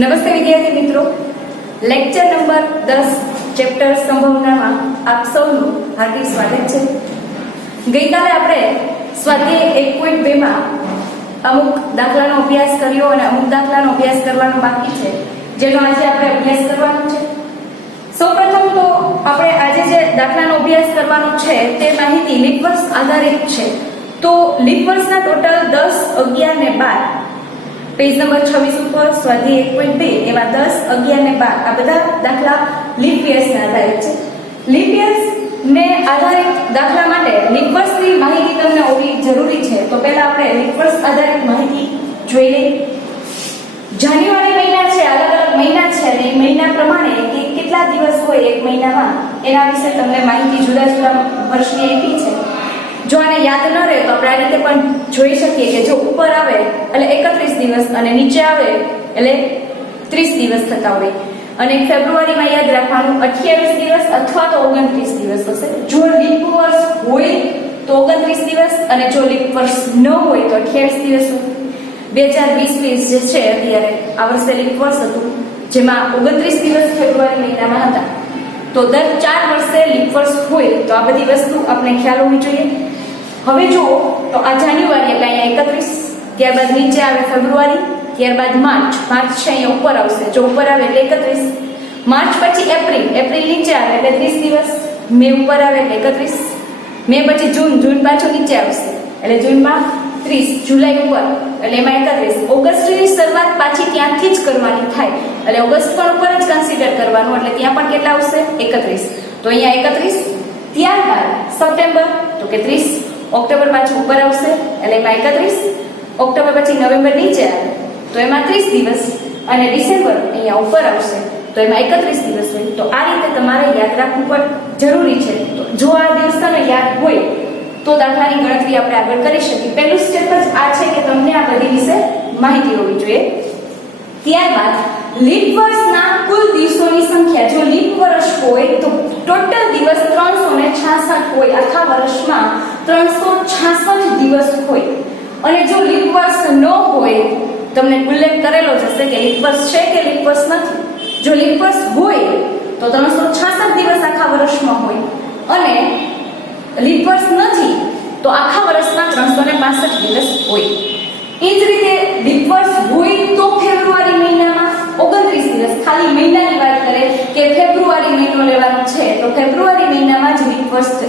નમસ્તે વિદ્યાર્થી મિત્રો, લેક્ચર નંબર 10 ચેપ્ટર સંભાવનામાં આપ સૌનું હાર્દિક સ્વાગત છે. ગઈકાલે આપણે સ્વાધ્યાય 1.2 માં અમુક દાખલાનો અભ્યાસ કર્યો અને અમુક દાખલાનો અભ્યાસ કરવાનો બાકી છે, જેનો આજે આપણે અભ્યાસ કરવાનો છે. સૌપ્રથમ તો આપણે આજે જે દાખલાનો અભ્યાસ કરવાનો છે તે માહિતી લીપ વર્ષ આધારિત છે. તો લીપ વર્ષના ટોટલ 10, 11 ને 12 પેજ નંબર 26 ઉપર સ્વાધ્યાય 1.2 એમાં 10, 11 ને 12 આ બધા દાખલા લીપ યર્સને આધારિત છે. લીપ યર્સ ને આધારિત દાખલા માટે લીપ વર્ષની માહિતી તમને હોવી જરૂરી છે. તો પહેલા આપણે લીપ વર્ષ આધારિત માહિતી જોઈ લઈએ. જાન્યુઆરી મહિના છે, અલગ અલગ મહિના છે અને એ મહિના પ્રમાણે કે કેટલા દિવસ હોય એક મહિનામાં એના વિશે તમને માહિતી જુદા જુદા વર્ષની આપી છે. જો આને યાદ ન રહે તો આપણે આ રીતે પણ જોઈ શકીએ કે જો ઉપર આવે એટલે 31 દિવસ અને નીચે આવે એટલે 30 દિવસ થતા હોય. અને ફેબ્રુઆરીમાં યાદ રાખવાનું 28 દિવસ અથવા તો 29 દિવસ હશે. જો લીપ વર્ષ હોય તો 29 દિવસ અને જો લીપ વર્ષ ન હોય તો 28 દિવસ હોય. 2020 જે છે અત્યારે આ વર્ષે લીપ વર્ષ હતું જેમાં 29 દિવસ ફેબ્રુઆરી મહિનામાં હતા. તો દર 4 વર્ષે લીપ વર્ષ હોય તો આ બધી વસ્તુ આપણે ખ્યાલ હોવી જોઈએ. હવે જુઓ તો આ જાન્યુઆરી એટલે અહીંયા 31, ત્યારબાદ નીચે આવે ફેબ્રુઆરી, ત્યારબાદ માર્ચ છે અહીંયા ઉપર આવશે. જો ઉપર આવે એટલે 31, માર્ચ પછી એપ્રિલ નીચે આવે એટલે 30 દિવસ, મે ઉપર આવે એટલે 31, મે પછી જૂન પાછું નીચે આવશે એટલે જૂનમાં 30, જુલાઈ ઉપર એટલે એમાં 31, ઓગસ્ટની શરૂઆત પાછી ત્યાંથી જ કરવાની થાય એટલે ઓગસ્ટ પણ ઉપર જ કન્સિડર કરવાનું એટલે ત્યાં પણ કેટલા આવશે 31. તો અહીંયા 31, ત્યારબાદ સપ્ટેમ્બર તો કે 30, ઓક્ટોબર પાછું ઉપર આવશે એટલે એમાં 31, ઓક્ટોબર પછી નવેમ્બર નીચે આવે તો એમાં 30 દિવસ અને ડિસેમ્બર અહીંયા ઉપર આવશે તો એમાં 31 દિવસ હોય. તો આ રીતે તમારે યાદ રાખવું પણ જરૂરી છે. તો જો આ દિવસ તમને યાદ હોય તો દાખલાની ગણતરી આપણે આગળ કરી શકીએ. પહેલું સ્ટેપ જ આ છે કે તમને આ બધી વિશે માહિતી હોવી જોઈએ. ત્યારબાદ લીપ વર્ષના કુલ દિવસોની સંખ્યા. જો લીપ વર્ષ હોય તો ટોટલ દિવસ 366 હોય. આખા વર્ષમાં 366 દિવસ હોય. અને જો લીપ વર્ષ ન હોય, તમને ઉલ્લેખ કરેલો જ હશે કે લીપ વર્ષ છે કે લીપ વર્ષ નથી. જો લીપ વર્ષ હોય તો 366 દિવસ આખા વર્ષમાં હોય અને લીપ વર્ષ નથી તો આખા વર્ષમાં 365 દિવસ હોય. એ જ રીતે લીપ વર્ષ હોય તો ફેબ્રુઆરી મહિનામાં 29 દિવસ. ખાલી મહિનાની વાત કરે કે ફેબ્રુઆરી મહિનો લેવાનો છે તો ફેબ્રુઆરી મહિનામાં જ લીપ વર્ષ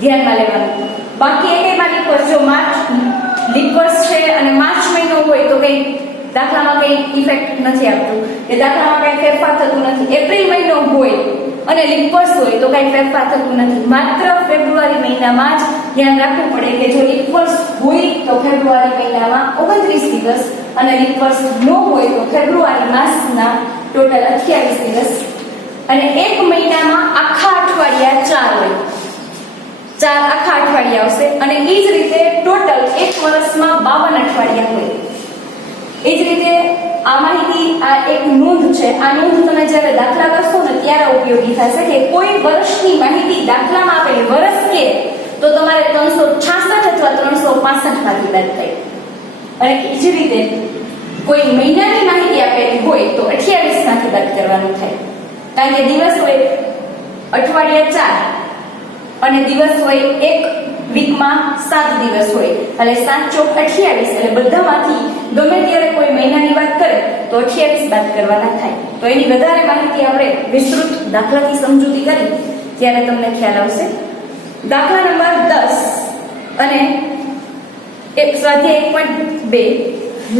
ધ્યાનમાં લેવાનું. બાકી એકેમાં લીપ વર્ષ જો માર્ચ લીપ વર્ષ છે અને માર્ચ મહિનો હોય તો કઈ દાખલામાં કઈ ઇફેક્ટ નથી આપતું કે દાખલામાં કઈ ફેરફાર થતું નથી. એપ્રિલ મહિનો હોય અને લીપ વર્ષ હોય તો કઈ ફેરફાર થતું નથી. માત્ર ફેબ્રુઆરી મહિનામાં જ ધ્યાન રાખવું પડે કે જો લીપ વર્ષ હોય તો ફેબ્રુઆરી મહિનામાં 29 દિવસ અને લીપ વર્ષ ન હોય તો ફેબ્રુઆરી માસના ટોટલ 28 દિવસ. અને એક મહિનામાં આખા અઠવાડિયા 4 હોય. 4 આખા અઠવાડિયા આવશે અને એ જ રીતે ટોટલ એક વર્ષમાં 52 અઠવાડિયા હોય. એ જ રીતે આ માહિતી આ એક નોંધ છે. આ નોંધ તમે જ્યારે દાખલા કરશો ને ત્યારે ઉપયોગી થશે કે કોઈ વર્ષની માહિતી દાખલામાં આપેલી વર્ષ કે તો તમારે 366 અથવા 365 માંથી બાદ થાય. અને એ જ રીતે કોઈ મહિનાની માહિતી આપેલી હોય તો 28 માંથી બાદ કરવાનું થાય. કારણ કે દિવસ હોય અઠવાડિયા 4 અને દિવસ હોય એક વીકમાં 7 દિવસ હોય એટલે 7 ચોક 28 એટલે બધામાંથી ગમે ત્યારે કોઈ મહિનાની વાત કરે તો 28 બાદ કરવાના થાય. તો એની વધારે માહિતી આપણે વિસ્તૃત દાખલાથી સમજૂતી કરી ત્યારે તમને ખ્યાલ આવશે. દાખલા નંબર 10 અને એક સ્વાધ્યાય 1.2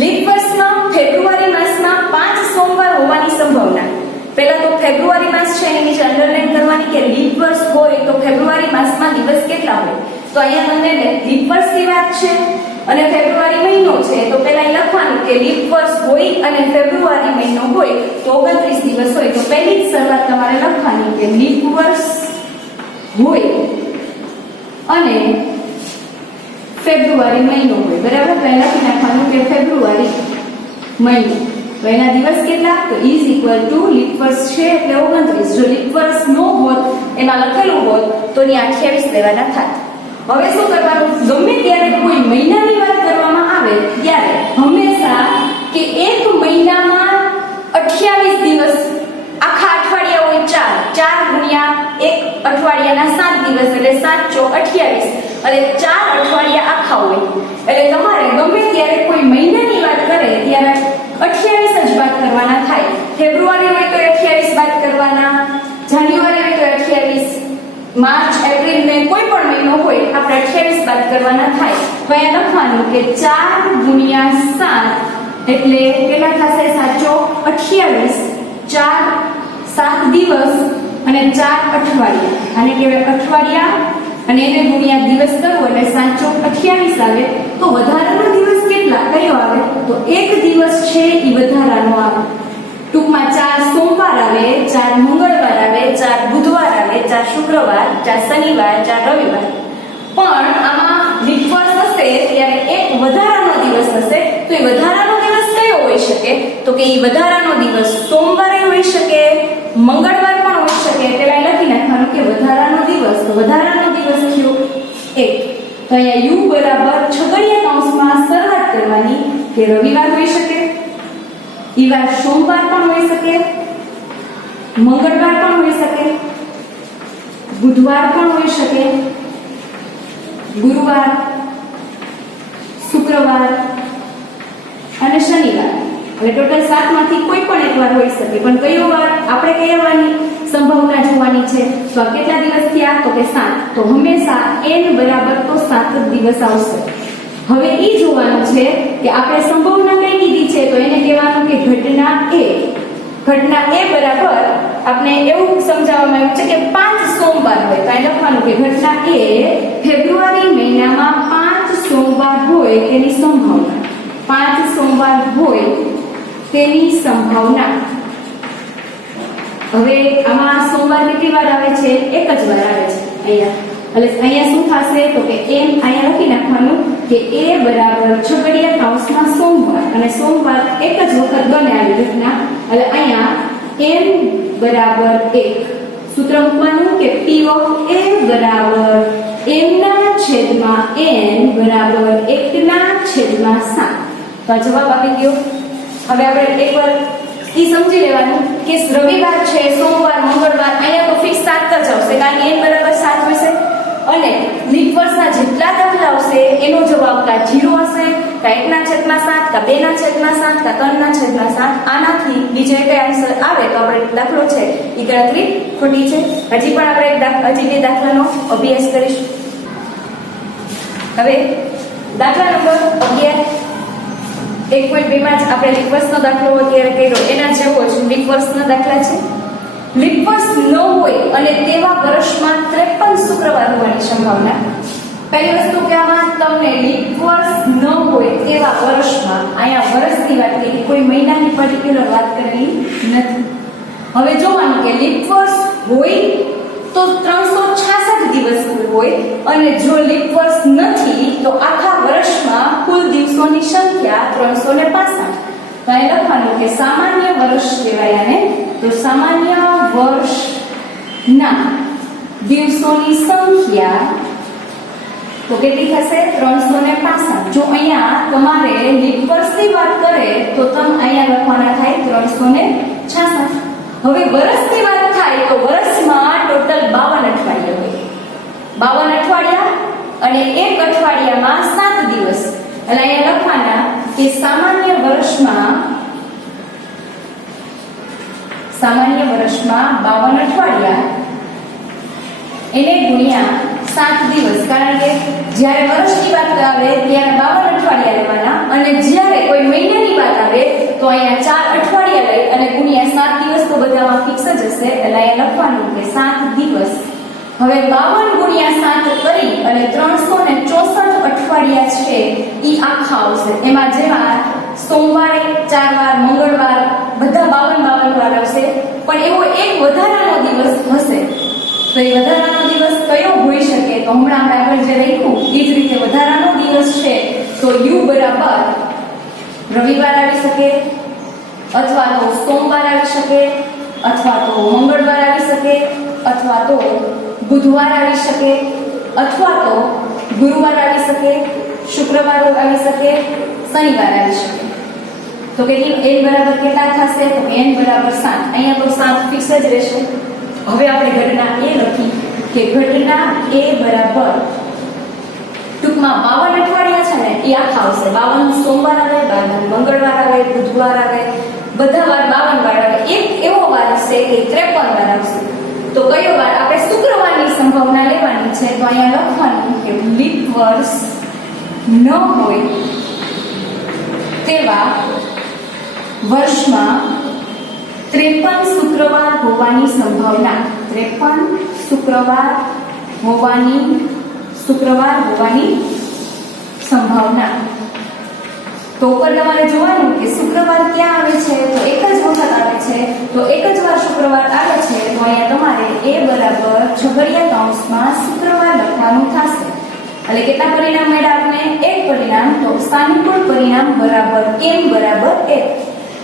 લીપ વર્ષમાં ફેબ્રુઆરી માસમાં 5 સોમવાર હોવાની સંભાવના. પહેલા તો ફેબ્રુઆરી માસ છે એની નીચે અંડરલાઈન કરવાની કે લીપ વર્ષ હોય તો ફેબ્રુઆરી માસમાં દિવસ કેટલા હોય. તો અહીંયા તમને લીપ વર્ષની વાત છે અને ફેબ્રુઆરી મહિનો છે તો પહેલા લખવાનું કે લીપ વર્ષ હોય અને ફેબ્રુઆરી મહિનો હોય તો 29 દિવસ હોય. તો પહેલી જ શરૂઆત તમારે લખવાની કે લીપ વર્ષ હોય અને ફેબ્રુઆરી મહિનો હોય. બરાબર, પહેલા લખી નાખવાનું કે ફેબ્રુઆરી મહિનો તો એના દિવસ કેટલા તો ઇઝ ઇક્વલ ટુ લીપ વર્ષ છે એટલે 29. જો લીપ વર્ષ નો હોત એમાં લખેલું હોત તો ની 28 લેવાના થાત. હવે શું કરવાનું, ગમે ત્યારે કોઈ મહિનાની વાત કરવામાં આવે ત્યારે હંમેશા કે એક મહિનામાં 28 28 દિવસ, આખા અઠવાડિયા હોય 4 ગુણ્યા 1 અઠવાડિયાના 7 દિવસ એટલે 7 ચોક 28 અને 4 અઠવાડિયા આખા હોય એટલે તમારે ગમે ત્યારે કોઈ મહિનાની વાત કરે ત્યારે 28 જ બાદ કરવાના થાય. ફેબ્રુઆરી હોય તો 28 બાદ કરવાના, જાન્યુઆરી હોય તો 28, માર્ચ, એપ્રિલ, મે કોઈ પણ મહિનો હોય આપણે 28 બાદ કરવાના થાય. તો અહીંયા લખવાનું કે 4 ગુણ્યા 7 એટલે કેટલા થશે? 7 ચોક 28, 4 7 દિવસ અને 4 અઠવાડિયા, આને કહેવાય અઠવાડિયા અને એને ગુણ્યા દિવસ કરવો એટલે 7 ચોક 28 આવે. તો વધારાનો દિવસ કેટલા કયો આવે? તો એક દિવસ છે એ વધારાનો આવે. ટૂંકમાં 4 સોમવાર આવે, 4 મંગળવાર આવે, 4 બુધવાર આવે, 4 શુક્રવાર, 4 શનિવાર, 4 રવિવાર. પણ આમાં લીપ વર્ષ હશે ત્યારે એક વધારાનો દિવસ હશે. તો એ વધારાનો દિવસ કયો હોઈ શકે? તો કે એ વધારાનો દિવસ સોમવારે હોઈ શકે, મંગળવાર પણ હોઈ શકે. પેલા લખી નાખવાનું કે વધારાનો દિવસ. તો વધારાનો દિવસ કયો? 1. તો અહીંયા યુ બરાબર છગડીયા કૌંસમાં શરૂઆત કરવાની કે રવિવાર હોઈ શકે, ઈ વાર સોમવાર પણ હોઈ શકે, મંગળવાર પણ હોઈ શકે, બુધવાર પણ હોઈ શકે, ગુરુવાર, શુક્રવાર અને શનિવાર. એટલે ટોટલ 7 માંથી કોઈ પણ એક વાર હોઈ શકે. પણ કયો વાર આપણે કહેવાની સંભાવના જોવાની છે? તો આ કેટલા દિવસ થયા? તો કે 7. તો હંમેશા n બરાબર તો 7 જ દિવસ આવશે. હવે ઈ જોવાનું છે કે આપણે સંભાવના કઈ કીધી છે? તો એને કહેવાનું કે ઘટના A. ઘટના A બરાબર આપણે એવું સમજાવવામાં આવ્યું છે કે 5 સોમવાર હોય. તો અહીં લખવાનું કે ઘટના A ફેબ્રુઆરી મહિનામાં 5 સોમવાર હોય તેની સંભાવના. 5 સોમવાર હોય તેની સંભાવના. હવે આમાં સોમવાર કેટલી વાર આવે છે? એક જ વાર આવે છે અહીંયા. એટલે અહીંયા શું થશે? તો કે m અહીંયા લખી નાખવાનું કે a બરાબર છગડીયા કૌંસમાં સોમવાર, અને સોમવાર એક જ વખત બને આવી ઘટના. એટલે અહીંયા m બરાબર 1. સૂત્ર મૂકવાનું કે p ઓફ a બરાબર m ના છેદમાં n બરાબર 1 ના છેદમાં 7. તો આ જવાબ આવી ગયો. હવે આપણે એકવાર ઈ સમજી લેવાનું કે રવિવાર છે, સોમવાર, મંગળવાર અહીંયા તો ફિક્સ 7 જ આવશે કારણ કે n બરાબર 7 હશે. અને લીપ વર્ષના જેટલા દાખલા આવશે એનો જવાબ કા 0 હશે, કા 1/7, કા 2/7, કા 3/7. આનાથી બીજો એક આન્સર આવે તો આપણે દાખલો છે ઈ ગણતરી ખોટી છે. હજી પણ આપણે હજી બે દાખલાનો અભ્યાસ કરીશું. હવે દાખલા નંબર 11 1.2 માં જ આપણે લીપ વર્ષનો દાખલો અત્યારે કર્યો એના જેવો જ લીપ વર્ષના દાખલા છે. લીપ વર્ષ ન હોય અને તેવા વર્ષમાં 53 શુક્રવાર હોવાની સંભાવના. પહેલી વસ્તુ કે આમાં તમને લીપ વર્ષ ન હોય તેવા વર્ષમાં, અહીંયા વર્ષની વાત કરી, કોઈ મહિનાની પર્ટિક્યુલર વાત કરવી નથી. હવે જોવાનું કે લીપ વર્ષ હોય તો 366 દિવસ હોય, અને જો લીપ વર્ષ નથી તો આખા વર્ષમાં કુલ દિવસોની સંખ્યા 365. તો અહીં લખવાનું કે સામાન્ય વર્ષ કહેવાય આને. તો સામાન્ય વર્ષના દિવસોની સંખ્યા તો કેટલી થશે? 365. જો અહીંયા તમારે લીપ વર્ષની વાત કરે તો તમે અહીંયા લખવાના થાય 366. હવે વર્ષની વાત થાય તો વર્ષમાં ટોટલ 52 અઠવાડિયા હોય. 52 અઠવાડિયા અને એક અઠવાડિયામાં 7 દિવસ. એટલે અહીંયા લખવાના કે સામાન્ય વર્ષમાં 52 અઠવાડિયા એને ગુણ્યા 7 દિવસ. કારણ કે જ્યારે વર્ષની વાત આવે ત્યારે 52 અઠવાડિયા લેવાના, અને જ્યારે કોઈ મહિનાની વાત આવે તો અહીંયા 4 અઠવાડિયા લઈ અને ગુણ્યા 7 દિવસ. તો બધામાં ફિક્સ જ હશે. એટલે અહીંયા લખવાનું કે 7 દિવસ. હવે 52 ગુણ્યા 7 કરી અને 364 અઠવાડિયા છે ઈ આખા આવશે. એમાં જેમાં સોમવારે 4 વાર, મંગળવાર બધા 52 વાર આવશે. પણ એવો એક વધારાનો દિવસ હશે. તો એ વધારાનો દિવસ કયો હોઈ શકે? તો હમણાં આપણે આગળ જે લખ્યું એ જ રીતે વધારાનો દિવસ છે તો યુ બરાબર રવિવાર આવી શકે, અથવા તો સોમવાર આવી શકે, અથવા તો મંગળવાર આવી શકે, અથવા તો બુધવાર આવી શકે, અથવા તો ગુરુવાર આવી શકે, શુક્રવાર આવી શકે, શનિવાર આવી શકે. તો કે n બરાબર કેટલા થશે? તો n બરાબર 7. અહીંયા તો 7 ફિક્સ જ રહેશે. હવે આપણે ઘટના a લખી કે ઘટના a બરાબર ટૂંકમાં 52 અઠવાડિયા છે ને એ આખા આવશે. 52 સોમવાર આવે, 52 મંગળવાર આવે, બુધવાર આવે, બધા વાર 52 વાર આવે. એક એવો વાર હશે કે 53 વાર આવશે. તો કયો વાર? આપણે શુક્રવારની સંભાવના લેવાની છે. તો અહીંયા લખવાનું કે લીપ વર્ષ ન હોય તેવા વર્ષમાં 53 શુક્રવાર હોવાની સંભાવના. 53 શુક્રવાર હોવાની સંભાવના. તો ઉપર તમારે જોવાનું કે શુક્રવાર ક્યાં આવે છે? તો એક જ વખત આવે છે. તો એક જ વાર શુક્રવાર આવે છે. તો અહીંયા તમારે a બરાબર છગડીયા કૌંસમાં શુક્રવાર લખવાનું થશે. એટલે કેટલા પરિણામ મળ્યા આપણે? એક પરિણામ. તો સાનુકૂળ પરિણામ બરાબર m બરાબર 1.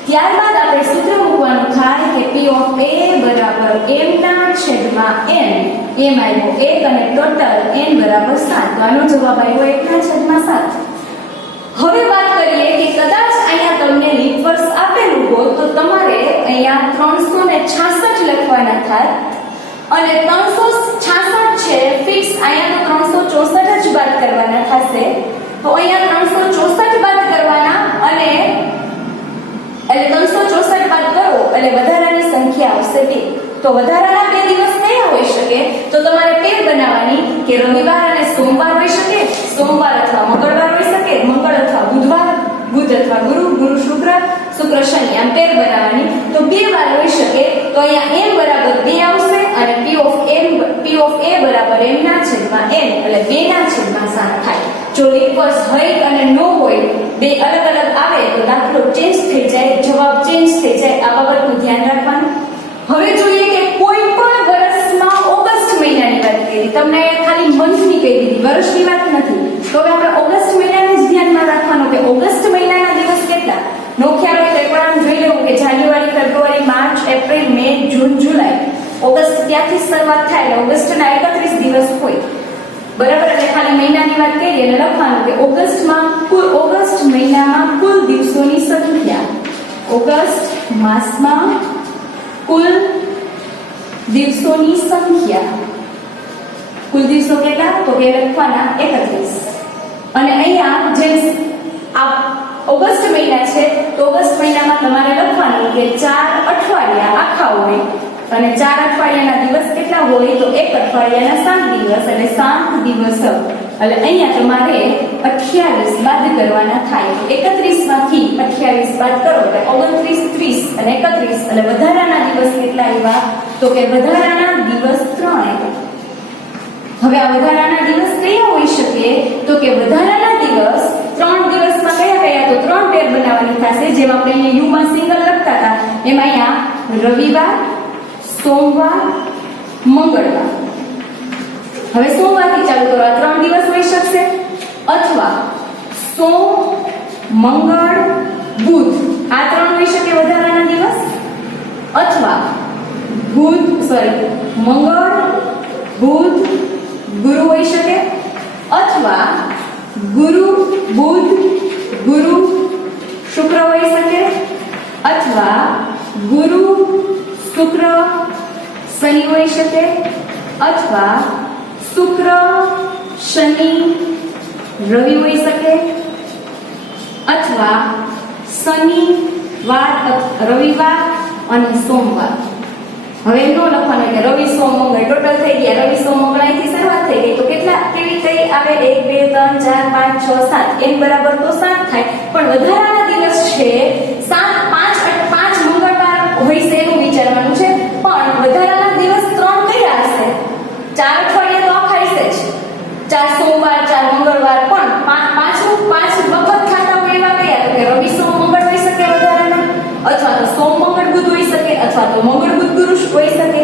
ત્યારબાદ આપણે સૂત્ર મૂકવાનું થાય કે p ઓફ a બરાબર m ના છેદમાં n. m આવ્યો 1 અને ટોટલ n બરાબર 7. તો આનો જવાબ આવ્યો 1 ના છેદમાં 7. હવે વાત કરીએ કે કદાચ અહીંયા તમને લીપ વર્ષ આપેલું હોય તો તમારે અહીંયા 366 લખવાના થાય અને 366 છે ફિક્સ. અહીંયા તો 364 જ બાદ કરવાના થશે. તો અહીંયા 364 બાદ કરવાના અને એટલે 364 બાદ કરો એટલે વધારાની સંખ્યા આવશે 2. તો વધારાના 2 દિવસ કયા હોઈ શકે? તો તમારે પેર બનાવવાની કે રવિવાર અને સોમવાર હોઈ શકે, સોમવાર અથવા મંગળવાર હોઈ શકે, મંગળ અથવા બુધવાર, બુધ અથવા ગુરુ, ગુરુ શુક્ર, શુક્ર શનિ. આમ પેર બનાવવાની. તો 2 વાર હોઈ શકે. તો અહીંયા m બરાબર 2 આવશે અને p ઓફ a બરાબર m ના છેદમાં n એટલે 2 ના છેદમાં 7 થાય. જો લીપ વર્ષ હોય અને ન હોય, બે અલગ અલગ આવે તો દાખલો ચેન્જ થઈ જાય, જવાબ ચેન્જ થઈ જાય. આ બાબતનું ધ્યાન રાખવાનું. હવે જોઈએ કે કોઈ પણ વર્ષમાં ઓગસ્ટ મહિનાની વાત કરી. તમને ખાલી મંથની કહી દીધી, વર્ષની વાત નથી. તો હવે આપણે ઓગસ્ટ મહિનાને જ ધ્યાનમાં રાખવાનું કે ઓગસ્ટ મહિનાના દિવસ કેટલા. નો ખ્યાલ હોય તો એકવાર આમ જોઈ લેવું કે જાન્યુઆરી, ફેબ્રુઆરી, માર્ચ, એપ્રિલ, મે, જૂન, જુલાઈ. ઓગસ્ટ ત્યાંથી શરૂઆત થાય એટલે ઓગસ્ટના 31 દિવસ હોય. બરાબર. એટલે ખાલી મહિનાની વાત કરીએ એટલે લખવાનું કે ઓગસ્ટ મહિનામાં કુલ દિવસોની સંખ્યા. ઓગસ્ટ માસમાં કુલ દિવસોની સંખ્યા. કુલ દિવસો કેટલા? તો કે લખવાના 31. અને અહીંયા જેમ આ ઓગસ્ટ મહિના છે તો ઓગસ્ટ મહિનામાં તમારે લખવાનું કે 4 અઠવાડિયા આખા હોય અને 4 અઠવાડિયાના દિવસ કેટલા હોય? તો એક અઠવાડિયાના 7 દિવસ એટલે 7 દિવસ. એટલે અહીંયા તમારે 28 બાદ કરવાના થાય. 31 માંથી 28 બાદ કરો એટલે 29, 30 અને 31 એટલે વધારાના દિવસ કેટલા આવ્યા? તો કે વધારાના દિવસ 3 આવ્યા. હવે આ વધારાના દિવસ કયા હોઈ શકે? તો કે વધારાના દિવસ 3 દિવસમાં કયા કયા? તો 3 પેર બનાવવાની થશે. જેમ આપણે અહીંયા યુ માં સિંગલ લખતા હતા એમ અહીંયા રવિવાર, સોમવાર, મંગળવાર. હવે સોમવારથી ચાલુ કરો. આ 3 દિવસ હોઈ શકશે અથવા સોમ, મંગળ, બુધ આ 3 હોઈ શકે વધારાના દિવસ. અથવા મંગળ, બુધ, ગુરુ હોઈ શકે. અથવા ગુરુ, બુધ, ગુરુ, શુક્ર હોઈ શકે. અથવા ગુરુ, શુક્ર, શનિ હોઈ શકે. અથવા શુક્ર, શનિ, રવિ હોઈ શકે. અથવા શનિવાર, રવિવાર અને સોમવાર. હવે નો લખવાનું કે રવિ, સોમ, મંગળ ટોટલ થઈ ગયા. રવિ, સોમ, મંગળ અહીંથી શરૂઆત થઈ ગઈ. તો કેટલા કેવી કઈ આવે? 1 2 3 4 5 6 7 n બરાબર તો 7 થાય. પણ વધારાના દિવસ છે 5 મંગળવાર હોય છે એવું વિચારવાનું છે. પણ વધારાના દિવસ 3 કયા હશે? 4 અઠવાડિયા તો આખા હશે જ. 4 સોમવાર, 4 મંગળવાર. પણ 5 વખત ખાતા હોય એવા કયા? તો કે રવિ, સોમ, મંગળ હોઈ શકે વધારાના. અથવા તો સોમ, મંગળ, બુધ હોઈ શકે. અથવા તો મંગળ, બુધ, ગુરુ હોઈ શકે.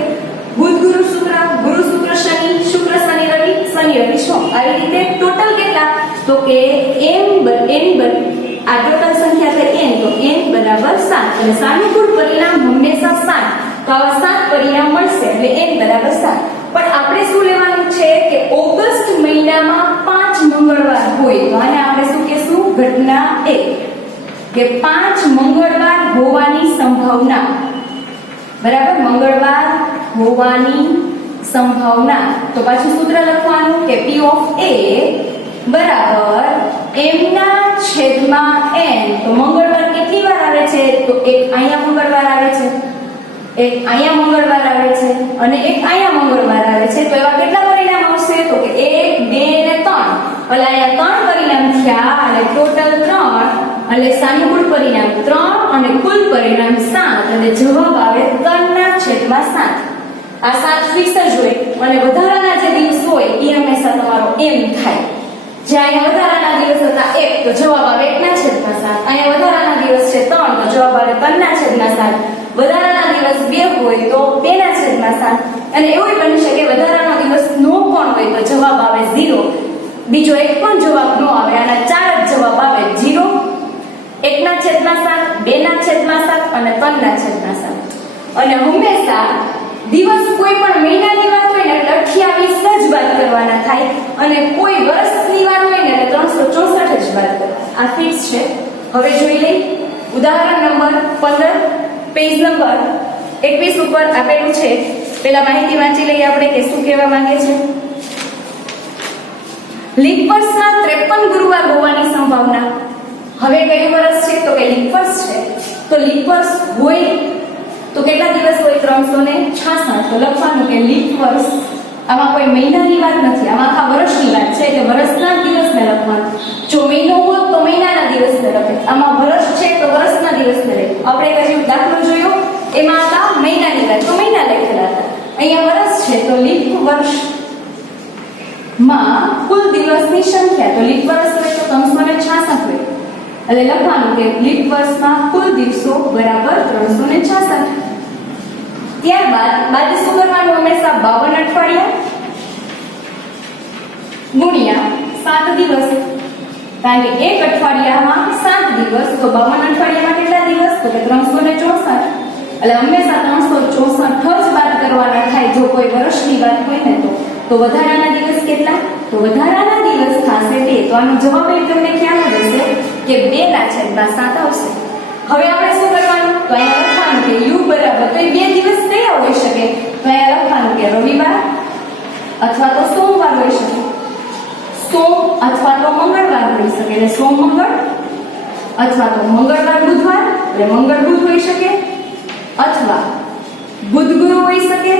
બુધ, ગુરુ, શુક્ર, ગુરુ, શુક્ર, શનિ, શુક્ર, શનિ, રવિ, શનિ, રવિ, સોમ. આવી રીતે ટોટલ કેટલા? તો કે આ ટોટલ સંખ્યા છે n. તો n બરાબર 7. એટલે સાનુકૂળ પરિણામ હંમેશા 7. તો આવા 7 પરિણામ મળશે એટલે n બરાબર 7. પણ આપણે શું લેવાનું છે કે ઓગસ્ટ મહિનામાં 5 મંગળવાર હોય તો આને આપણે શું કહેશું? ઘટના 1. કે 5 મંગળવાર હોવાની સંભાવના, બરાબર, મંગળવાર હોવાની સંભાવના. તો પાછું સૂત્ર લખવાનું કે P of A બરાબર m ના છેદમાં n. તો મંગળવાર કેટલી વાર આવે છે? તો એક અહીંયા મંગળવાર આવે છે, એક અહીંયા મંગળવાર આવે છે અને એક અહીંયા મંગળવાર આવે છે. તો એવા કેટલા પરિણામ આવશે? તો કે 1 2 અને 3. એટલે અહીંયા 3 પરિણામ થયા અને ટોટલ 3 એટલે સાનુકૂળ પરિણામ 3 અને કુલ પરિણામ 7 અને જવાબ આવે 3/7. આ 7 ફિક્સ જ હોય અને વધારાના જે દિવસ હોય એ હંમેશા તમારો m થાય. જે અહીંયા વધારાના દિવસ હતા 1 તો જવાબ આવે 1/7. અહીંયા વધારાના દિવસ છે 3 તો જવાબ આવે 3/7. વધારાના દિવસ 2 હોય તો 2/7. અને એવું બની શકે વધારાનો દિવસ નો પણ હોય તો જવાબ આવે 0. બીજો એક પણ જવાબ નો આવે, આના 4 જ જવાબ આવે 0, 1/7, 2/7 અને 3/7. અને હંમેશા દિવસ કોઈ પણ મહિનાની વાત હોય ને એટલે 28 જ વાત કરવાના થાય અને કોઈ વર્ષની વાત હોય ને એટલે 364 જ વાત કરવાના. આ ફિક્સ છે. હવે જોઈ લઈ ઉદાહરણ નંબર 15 પેજ નંબર 21 ઉપર આપેલું છે. પહેલા માહિતી વાંચી લઈએ આપણે કે શું કહેવા માંગે છે. લીપ વર્ષમાં 53 ગુરુવાર હોવાની સંભાવના. હવે કયું વર્ષ છે? તો કે લીપ વર્ષ છે. તો લીપ વર્ષ હોય તો કેટલા દિવસ હોય? 366. તો લખવાનું કે લીપ વર્ષ. આમાં કોઈ મહિનાની વાત નથી, આમાં આખા વર્ષની વાત છે એટલે વર્ષના દિવસને લખવાનું. જો મહિનો હોય તો મહિનાના દિવસને લખે. આમાં વર્ષ છે તો વર્ષના દિવસને લખે. આપણે કશું દાખલો જોયો એમાં હતા મહિનાની વાત તો મહિના લખેલા હતા. અહીંયા વર્ષ છે તો લીપ વર્ષ માં કુલ દિવસની સંખ્યા. તો લીપ વર્ષ હોય તો 366 હોય એટલે લખવાનું કે લીપ વર્ષમાં કુલ દિવસો બરાબર 366. ત્યારબાદ બાદ શું કરવાનું? હંમેશા 52 અઠવાડિયા ગુણ્યા 7 દિવસ. કારણ કે એક અઠવાડિયામાં 7 દિવસ તો 52 અઠવાડિયામાં કેટલા દિવસ? તો કે 364. એટલે હંમેશા 364 જ વાત કરવાના થાય જો કોઈ વર્ષની વાત હોય ને તો વધારાના દિવસ કેટલા? તો વધારાના દિવસ થશે 2. તો આનો જવાબ એ તમને ખ્યાલ જ હશે કે 2/7 આવશે. હવે આપણે શું કરવાનું? તો અહીંયા લખવાનું કે u બરાબર તો એ 2 દિવસ કયા હોઈ શકે? તો અહીંયા લખવાનું કે રવિવાર અથવા તો સોમવાર હોઈ શકે, સોમ અથવા તો મંગળવાર હોઈ શકે એટલે સોમ મંગળ, અથવા તો મંગળવાર બુધવાર એટલે મંગળ બુધ હોઈ શકે, અથવા બુધ ગુરુ હોઈ શકે,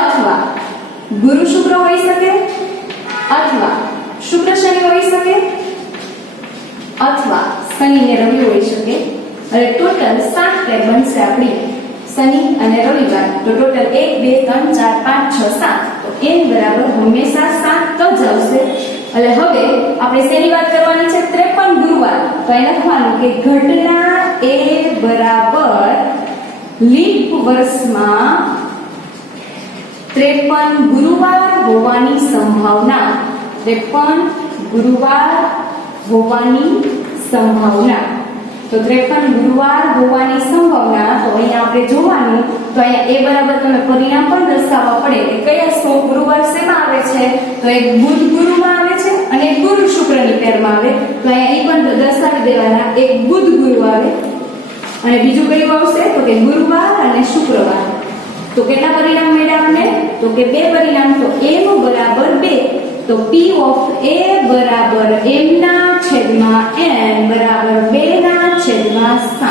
અથવા ગુરુ શુક્ર હોઈ શકે, અથવા શુક્ર શનિ હોઈ શકે, અથવા શનિ ને રવિ હોઈ શકે. એટલે ટોટલ 7 પેર બનશે આપણી શનિ અને રવિવાર. તો ટોટલ 1 2 3 4 5 6 7. તો n બરાબર હંમેશા 7 જ આવશે. એટલે હવે આપણે શેની વાત કરવાની છે? 53 ગુરુવાર. તો અહીં લખવાનું કે ઘટના એ બરાબર લીપ વર્ષમાં 53 ગુરુવાર હોવાની સંભાવના. 53 ગુરુવાર હોવાની સંભાવના. તો 53 ગુરુવાર હોવાની સંભાવના. તો અહીંયા આપણે જોવાનું તો અહીંયા એ બરાબર તમે પરિણામ પણ દર્શાવવા પડે કે કયા 100 ગુરુવાર શેમાં આવે છે? તો એક બુધ ગુરુમાં આવે છે અને એક ગુરુ શુક્રની પેરમાં આવે. તો અહીંયા એ પણ દર્શાવી દેવાના. એક બુધ ગુરુ આવે અને બીજું કયું આવશે? તો કે ગુરુવાર અને શુક્રવાર. તો કેટલા પરિણામ મળ્યા આપણે? તો કે 2 પરિણામ. તો a નું બરાબર 2. તો P of A બરાબર m ના છેદમાં n બરાબર 2/7.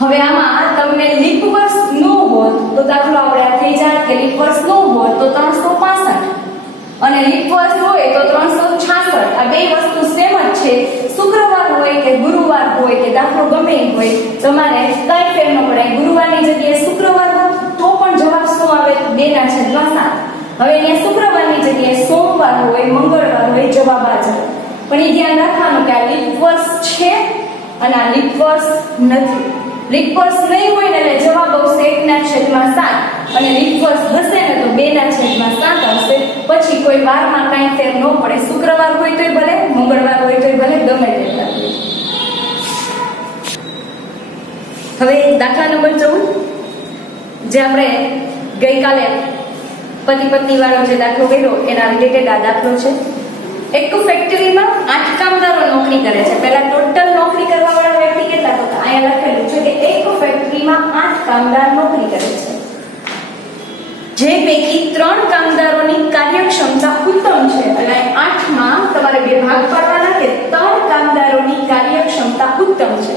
હવે આમાં તમને લીપ વર્ષ નો હોત તો દાખલો આપણે આ થઈ જાય કે લીપ વર્ષ નો હોત તો 365 અને લીપ વર્ષ હોય તો 366. આ બે વસ્તુ સેમ જ છે. શુક્રવાર હોય કે ગુરુવાર હોય કે દાખલો ગમે એ હોય તમારે કઈ ફેર ન પડે. ગુરુવારની જગ્યાએ શુક્રવાર હોત તો પણ જવાબ શું આવે? 2/7. હવે અહીંયા શુક્રવારની જગ્યાએ સોમવાર હોય મંગળવાર હોય જવાબ આ જ. પણ એ ધ્યાન રાખવાનું કે આ લીપ વર્ષ છે અને આ લીપ વર્ષ નથી. લીપ વર્ષ નહીં હોય ને એટલે જવાબ આવશે 1/7 અને લીપ વર્ષ હશે ને તો 2/7 આવશે. પછી કોઈ વારમાં કાંઈ ફેર ન પડે. શુક્રવાર હોય તોય ભલે, મંગળવાર હોય તોય ભલે, ગમે તેટલા. હવે દાખલા નંબર 14 જે આપણે ગઈકાલે પતિ પત્ની વાળો જે દાખલો કર્યો એના રિલેટેડ આ દાખલો છે. એક ફેક્ટરીમાં 8 કામદારો નોકરી કરે છે. પહેલા ટોટલ નોકરી નોકરી કરવા વાળા વ્યક્તિ કેટલા? તો અહીંયા લખેલું છે કે એક ફેક્ટરીમાં 8 કામદાર નોકરી કરે છે, જે પૈકી 3 કામદારોની કાર્યક્ષમતા ઉત્તમ છે. અને 8 માં તમારે બે ભાગ પાડવાના કે 3 કામદારોની કાર્યક્ષમતા ઉત્તમ છે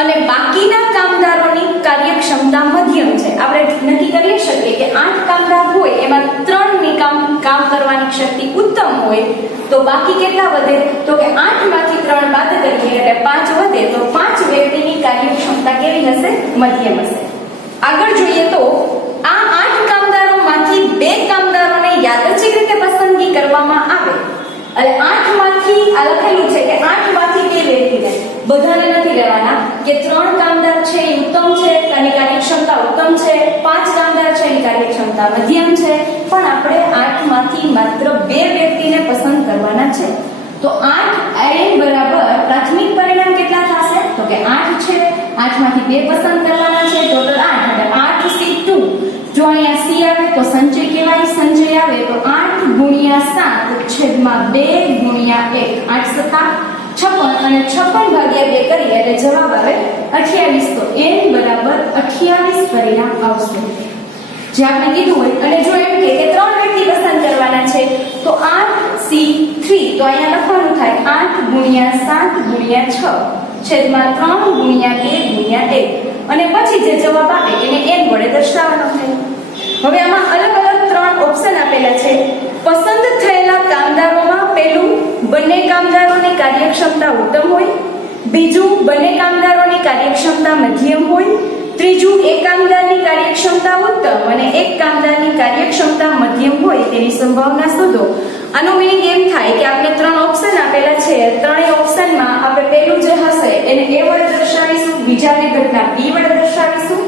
અને બાકીના કામદારોની કાર્યક્ષમતા મધ્યમ છે. આપણે નક્કી કરી શકીએ કે 8 કામદાર હોય એમાં 3 ની કામ કરવાની શક્તિ ઉત્તમ હોય તો બાકી કેટલા વધે? તો કે 8 માંથી 3 બાદ કરીએ એટલે 5 વધે. તો 5 વ્યક્તિની કાર્યક્ષમતા કેવી હશે? મધ્યમ હશે. આગળ જોઈએ તો આ 8 કામદારોમાંથી 2 કામદારોને યાદચ્છિક રીતે પસંદગી કરવામાં આવે. એટલે 8 માંથી આ લખેલું છે કે 8 માંથી 2 વ્યક્તિને, બધાને નથી લેવાના કે 3 કામદાર છે એ ઉત્તમ છે, એની કાર્યક્ષમતા ઉત્તમ છે, 5 કામદાર છે એની કાર્યક્ષમતા મધ્યમ છે, પણ આપણે 8 માંથી માત્ર 2 વ્યક્તિને પસંદ કરવાના છે. તો 8 n બરાબર પ્રાથમિક પરિણામ કેટલા થશે? તો કે 8 છે, 8 માંથી 2 પસંદ કરવાના છે, ટોટલ 8 એટલે 8c2. જો અહીંયા c આવે તો સંચય કહેવાય, સંચય આવે તો 8 ગુણ્યા 7 છેદમાં 2 ગુણ્યા 1, 8 સત્તા 56 અને 56 ભાગ્યા 2 કરીએ એટલે જવાબ આવે 28. તો n બરાબર 28 પરિણામ આવશે જે આપણે કીધું હોય. અને જો એમ કે 3 વ્યક્તિ પસંદ કરવાના છે તો 8c3. તો અહીંયા લખવાનું થાય 8 ગુણ્યા 7 ગુણ્યા 6 છેદમાં 3 ગુણ્યા 2 ગુણ્યા 1 અને પછી જે જવાબ આવે એને n વડે દર્શાવવાનો થાય. હવે આમાં અલગ અલગ 3 ઓપ્શન આપેલા છે. પસંદ થયેલા કામદારોમાં પહેલું, બંને કામદારોની કાર્યક્ષમતા ઉત્તમ હોય. બીજું, બંને કામદારોની કાર્યક્ષમતા મધ્યમ હોય. ત્રીજું, એક કામદારની કાર્યક્ષમતા ઉત્તમ અને એક કામદારની કાર્યક્ષમતા મધ્યમ હોય તેની સંભાવના શોધો. આનો મીનિંગ એમ થાય કે આપણે 3 ઓપ્શન આપેલા છે, ત્રણેય ઓપ્શનમાં આપણે પહેલું જે હશે એને a વડે દર્શાવીશું, બીજાને ઘટના b વડે દર્શાવીશું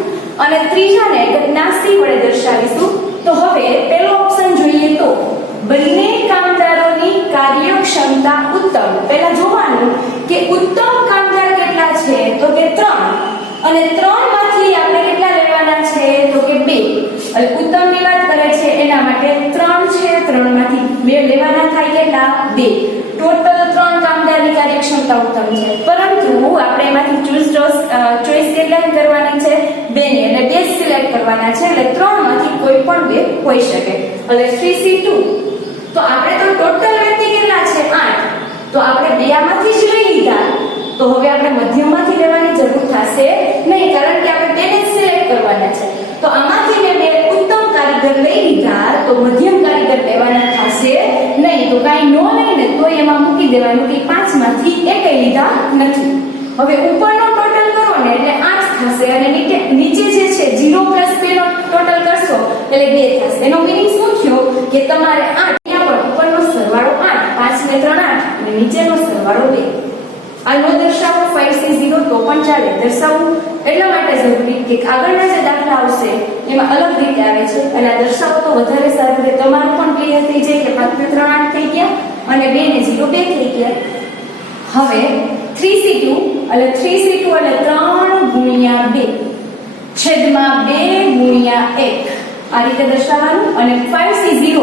અને ત્રીજાને ઘટના c વડે દર્શાવીશું. તો હવે પહેલો ઓપ્શન જોઈએ તો બંને કામદારોની કાર્યક્ષમતા ઉત્તમ. પહેલા જોવાનું કે ઉત્તમ કામદાર કેટલા છે? તો કે 3 અને 3 માંથી આપણે કેટલા લેવાના છે? તો કે 2. એટલે ઉત્તમની વાત કરે છે એના માટે 3 છે, 3 માંથી 2 લેવાના થાય કેટલા? 2. ટોટલ 3 કામદારની કાર્યક્ષમતા ઉત્તમ છે, પરંતુ આપણે એમાંથી ચોઈસ કેટલા કરવાની છે? 2 ની, એટલે 2 સિલેક્ટ કરવાના છે. એટલે 3 માંથી કોઈ પણ 2 હોઈ શકે. એટલે 3c2. તો આપણે તો ટોટલ વ્યક્તિ કેટલા છે? 8. તો આપણે 2 માંથી જ લઈ લીધા. તો હવે આપણે મધ્યમમાંથી લેવાની જરૂર થશે નહીં, કારણ કે આપણે 2 ને સિલેક્ટ કરવાના છે. તો આમાંથી મેં 2 ઉત્તમ કારીગર લઈ લીધા તો મધ્યમ કારીગર લેવાના થશે નહીં. તો કાંઈ નો લઈને તો એમાં મૂકી દેવાનું કે 5 માંથી 1 લીધા નથી. હવે ઉપરનો ટોટલ કરો ને એટલે 8 થશે અને નીચે જે છે 0 પ્લસ 2 નો ટોટલ કરશો એટલે 2 થશે. એનો મીનિંગ શું થયો કે તમારે 8 અહીંયા પર ઉપરનો સરવાળો 8, 5 ને 3 8 અને નીચેનો સરવાળો 2. આ નો દર્શાવો 5c0 તો પણ ચાલે. દર્શાવવું એટલા માટે જરૂરી કે આગળના જે દાખલા આવશે એમાં અલગ રીતે આવે છે અને આ દર્શાવો તો વધારે સારું રહે. તમારું પણ ક્લિયર થઈ જાય કે 5 ને 3 8 થઈ ગયા અને 2 ને 0 2 થઈ ગયા. હવે 3c2 એટલે 3 ગુણ્યા 2 છેદમાં 2 ગુણ્યા 1 આ રીતે દર્શાવવાનું. અને 5c0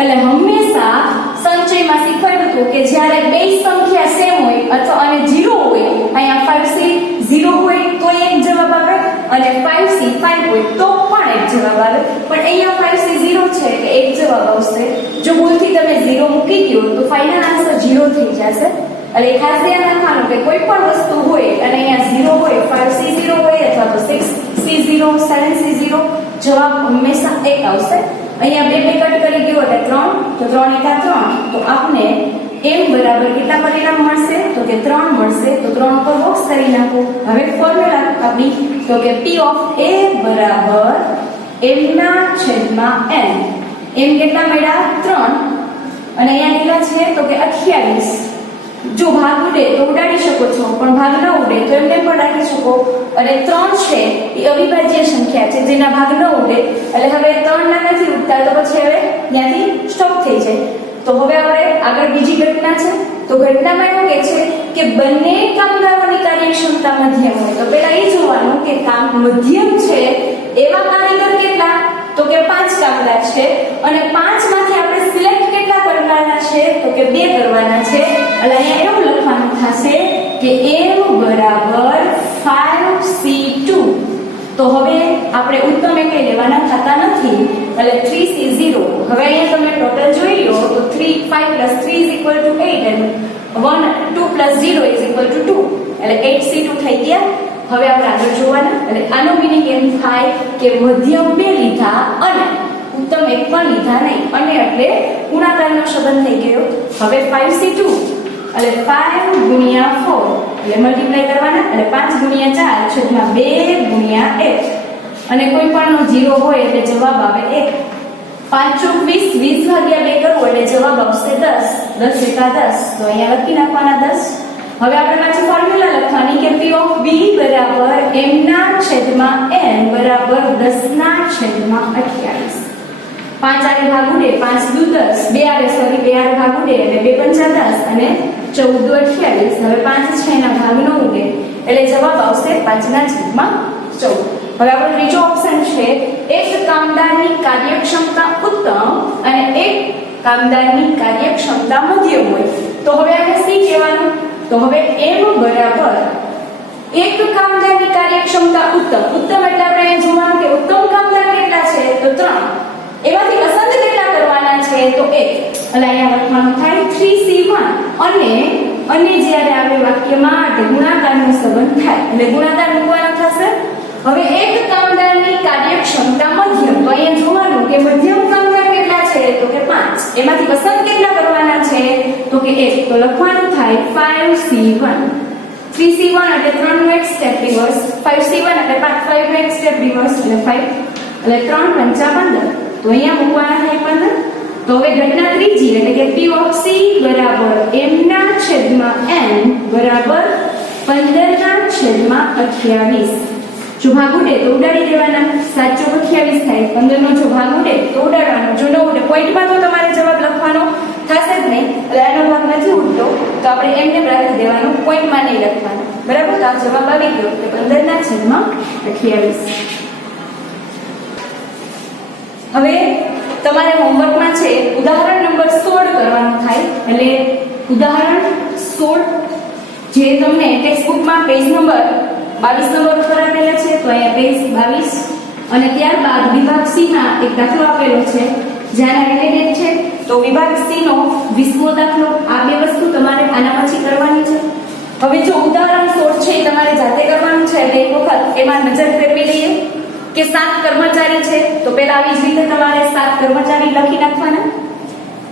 એટલે હંમેશા સંચયમાં શીખવાડ્યું હતું કે જ્યારે બે સંખ્યા સેમ હોય અથવા અને 0 હોય, અહીંયા 5c0 હોય તો એક જવાબ આવે અને 5c5 હોય તો પણ એક જવાબ આવે. પણ અહીંયા 5c0 છે કે એક જવાબ આવશે. જો ભૂલથી તમે 0 મૂકી દો તો ફાઇનલ આન્સર 0 થઈ જશે. એટલે ખાસ ધ્યાન રાખવાનું કે કોઈ પણ વસ્તુ હોય અને અહીંયા 0 હોય, 5c0 હોય અથવા તો 6c0 7c0, જવાબ હંમેશા 1 આવશે. અહીંયા 2 કટ કરી દો એટલે 3, તો 3 એકા 3, તો આપને m બરાબર કેટલા પરિણામ મળશે? તો કે 3 મળશે. તો 3 પર બોક્સ કરી નાખો. હવે ફોર્મ્યુલા આપણી તો કે p ઓફ a બરાબર m ના છેદમાં n. m કેટલા મળ્યા? 3 અને અહીંયા કેટલા છે? તો કે 28. જો ભાગ ઉડે તો ઉડાડી શકો છો, પણ ભાગ ન ઉડે તો એમને પણ રાખી શકો. અને 3 છે એ અવિભાજ્ય સંખ્યા છે જેના ભાગ ન ઉડે, એટલે હવે 3 ના નથી ઉડતા તો પછી હવે ત્યાંથી સ્ટોપ થઈ જાય. તો હવે આપણે આગળ બીજી ઘટના છે. તો ઘટનામાં એવું કહે છે કે બંને કામદારોની કાર્યક્ષમતા મધ્યમ હોય. તો પહેલા એ જોવાનું કે કામ મધ્યમ છે એવા કારીગર કેટલા? તો કે 5 કામદાર છે અને 5 માંથી આપણે સિલેક્ટ કેટલા કરવાના છે? તો કે 2 કરવાના છે. એટલે અહીંયા એવું લખવાનું થશે કે m બરાબર 5c2. તો હવે આપણે ઉત્તમ એકે લેવાના થતા નથી એટલે 3c0. હવે અહીંયા તમે ટોટલ જોઈ લો તો 3 5 + 3 = 8 and 1 2 + 0 = 2 એટલે 8c2 થઈ ગયા. હવે આપણે આગળ જોવાના એટલે આનો મીનિંગ એમ થાય કે મધ્યમ 2 લીધા અને ઉત્તમ એક પણ લીધા નહીં અને એટલે ગુણાકારનો સંબંધ થઈ ગયો. હવે 5c2 એટલે 5 × 4 એટલે મલ્ટીપ્લાય કરવાના એટલે 5 × 4 છેદમાં 2 × 1 અને કોઈ પણનો 0 હોય એટલે જવાબ આવે 1. 5 × 20 20 ભાગ્યા 2 કરવું એટલે જવાબ આવશે 10. 10 એકા 10 તો અહીંયા લખી નાખવાના 10. હવે આપણે પાછી ફોર્મ્યુલા લખવાની કે p of b બરાબર m ના છેદમાં n બરાબર 10 ના છેદમાં 28. 5 આડે ભાગ ઉડે 5 દુ 10 2 આડે ભાગ ઉડે એટલે 2 પંચા 10 અને 14 દુ 28. હવે 5 6 ના ભાગ ન ઉડે એટલે જવાબ આવશે 5 ના છેદમાં 14. હવે આપણો ત્રીજો ઓપ્શન છે એક કામદારની કાર્યક્ષમતા ઉત્તમ અને એક કામદારની કાર્યક્ષમતા મધ્યમ હોય. તો હવે આને સી કહેવાનું. તો હવે m બરાબર એક કામદારની કાર્યક્ષમતા ઉત્તમ. ઉત્તમ એટલે આપણે જોવાનું કે ઉત્તમ કામદાર કેટલા છે તો 3. એમાંથી પસંદ કેટલા કરવાના છે તો 1. એટલે અહીંયા લખવાનું થાય 3c1 અને જ્યારે આપણે વાક્યમાં તે ગુણાકારનો સંબંધ થાય એટલે ગુણાકાર મૂકવાનો થશે. હવે એક કામદારની કાર્યક્ષમતા મધ્યમ. તો અહીંયા જોવાનું કે મધ્યમ કામદાર કેટલા છે તો કે 5. એમાંથી પસંદ કેટલા કરવાના છે તો કે 1. તો લખવાનું થાય 5c1. 3c1 એટલે 3 નો એક સ્ટેપ રિવર્સ, 5c1 એટલે 5 નો એક સ્ટેપ રિવર્સ એટલે 5 એટલે 3 પંચા 15. તો અહીંયા મૂકવાના થાય 15. તો હવે ઘટના ત્રીજી એટલે કે p of c બરાબર m ના છેદમાં n બરાબર 15 ના છેદમાં 28. જો ભાગ ઉડે તો ઉડાડી દેવાના. 7 × 28 થાય. 15 નો જો ભાગ ઉડે તો ઉડાડવાનો. જો ન ઉડે પોઈન્ટમાં તો તમારે જવાબ લખવાનો થશે જ નહીં. એટલે આનો ભાગ નથી ઉડતો તો આપણે એમને રાખી દેવાનો, પોઈન્ટમાં નહીં લખવાનો. બરાબર. તો આ જવાબ આવી ગયો કે 15 ના છેદમાં 28. હવે તમારે હોમવર્કમાં છે ઉદાહરણ નંબર 16 કરવાનું થાય. એટલે ઉદાહરણ 16 જે તમને ટેક્સ્ટબુકમાં પેજ નંબર 22 નંબર પર આપેલા છે. તો અહીંયા પેજ 22 અને ત્યારબાદ વિભાગ સી માં એક દાખલો આપેલો છે જેના રિલેટેડ છે. તો વિભાગ સી નો 20મો દાખલો. આ બે વસ્તુ તમારે આના પછી કરવાની છે. હવે જો ઉદાહરણ 16 છે તમારે જાતે કરવાનું છે એટલે એક વખત એમાં નજર ફેરવી લઈએ કે 7 કર્મચારી છે. તો પહેલા આવી જ રીતે તમારે 7 કર્મચારી લખી નાખવાના.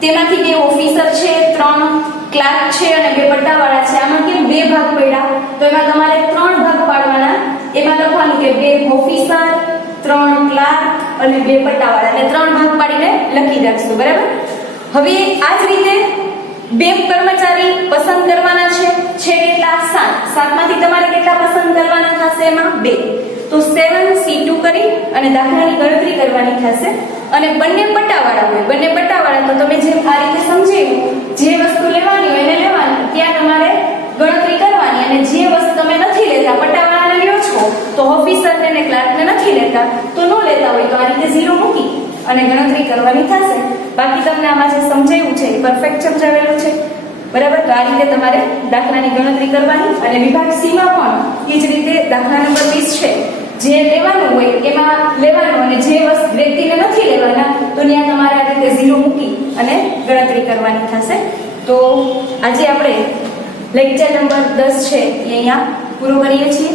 તેમાંથી 2 ઓફિસર છે, 3 ક્લાર્ક છે અને 2 પટ્ટાવાળા છે. આમાં કેમ 2 ભાગ પડ્યા તો એમાં તમારે 3 ભાગ પાડવાના. એમાં લખવાનું કે 2 ઓફિસર, 3 ક્લાર્ક અને 2 પટ્ટાવાળા એટલે 3 ભાગ પાડીને લખી રાખશું. બરાબર. હવે આ જ રીતે 2 કર્મચારી પસંદ કરવાના છે કેટલા 7. માંથી તમારે કેટલા પસંદ કરવાના થશે એમાં 2. તો 7c2 કરી અને દાખલાની ગણતરી કરવાની થશે. અને બંને પટ્ટાવાળા હોય, બંને પટ્ટાવાળા તો તમે જેમ આ રીતે સમજાવ્યું જે વસ્તુ લેવાની હોય એને લેવાની, ત્યાં તમારે ગણતરી કરવાની. અને જે વસ્તુ તમે નથી લેતા પટ્ટાવાળાને લ્યો છો તો ઓફિસરને અને ક્લાર્કને નથી લેતા તો ન લેતા હોય તો આ રીતે 0 મૂકી અને ગણતરી કરવાની થશે. બાકી તમને આમાં જે સમજાવ્યું છે એ પરફેક્ટ સમજાવેલું છે. બરાબર. તો આ રીતે તમારે દાખલાની ગણતરી કરવાની. અને વિભાગ સી માં પણ એ જ રીતે દાખલા નંબર 20 છે જે લેવાનું હોય એમાં લેવાનું અને જે વ્યક્તિને નથી લેવાના તો ત્યાં તમારે આ રીતે 0 મૂકી અને ગણતરી કરવાની થશે. તો આજે આપણે લેક્ચર નંબર 10 છે એ અહીંયા પૂરો કરીએ છીએ.